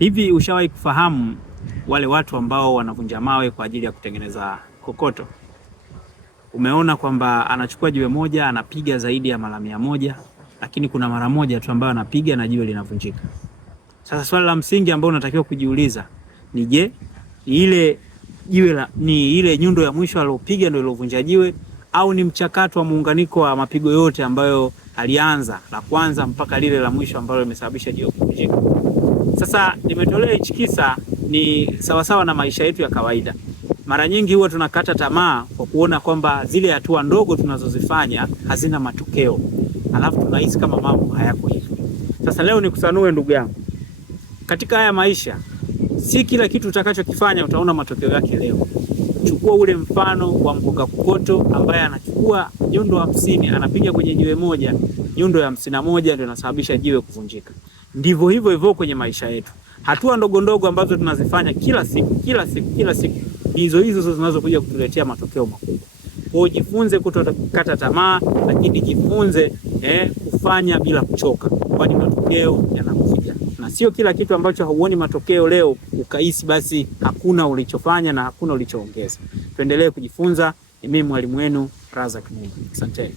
Hivi ushawahi kufahamu wale watu ambao wanavunja mawe kwa ajili ya kutengeneza kokoto? Umeona kwamba anachukua jiwe moja anapiga zaidi ya mara 100, lakini kuna mara moja tu ambayo anapiga na jiwe linavunjika. Sasa swali la msingi ambalo unatakiwa kujiuliza ni je, ni ile nyundo ya mwisho aliyopiga ndio ilovunja jiwe, au ni mchakato wa muunganiko wa mapigo yote ambayo alianza la kwanza mpaka lile la mwisho ambalo limesababisha jiwe kuvunjika? Sasa nimetolea hichi kisa ni sawasawa na maisha yetu ya kawaida. Mara nyingi huwa tunakata tamaa kwa kuona kwamba zile hatua ndogo tunazozifanya hazina matokeo, alafu tunahisi kama mambo hayako hivyo. Sasa leo nikusanue ndugu yangu, katika haya maisha si kila kitu utakachokifanya utaona matokeo yake leo. Chukua ule mfano wa mgonga kokoto ambaye anachukua nyundo 50 anapiga kwenye jiwe moja, nyundo ya 51 ndio inasababisha jiwe kuvunjika. Ndivyo hivyo kwenye maisha yetu. Hatua ndogo ndogo ambazo tunazifanya kila siku hizo zinazokuja kutuletea matokeo makubwa. Kwa jifunze kutokata tamaa, lakini jifunze kufanya bila kuchoka, kwani matokeo yanakuja. Na sio kila kitu ambacho hauoni matokeo leo ukahisi basi hakuna ulichofanya na hakuna ulichoongeza. Tuendelee kujifunza. Mimi mwalimu wenu Razak Mungu. Asante.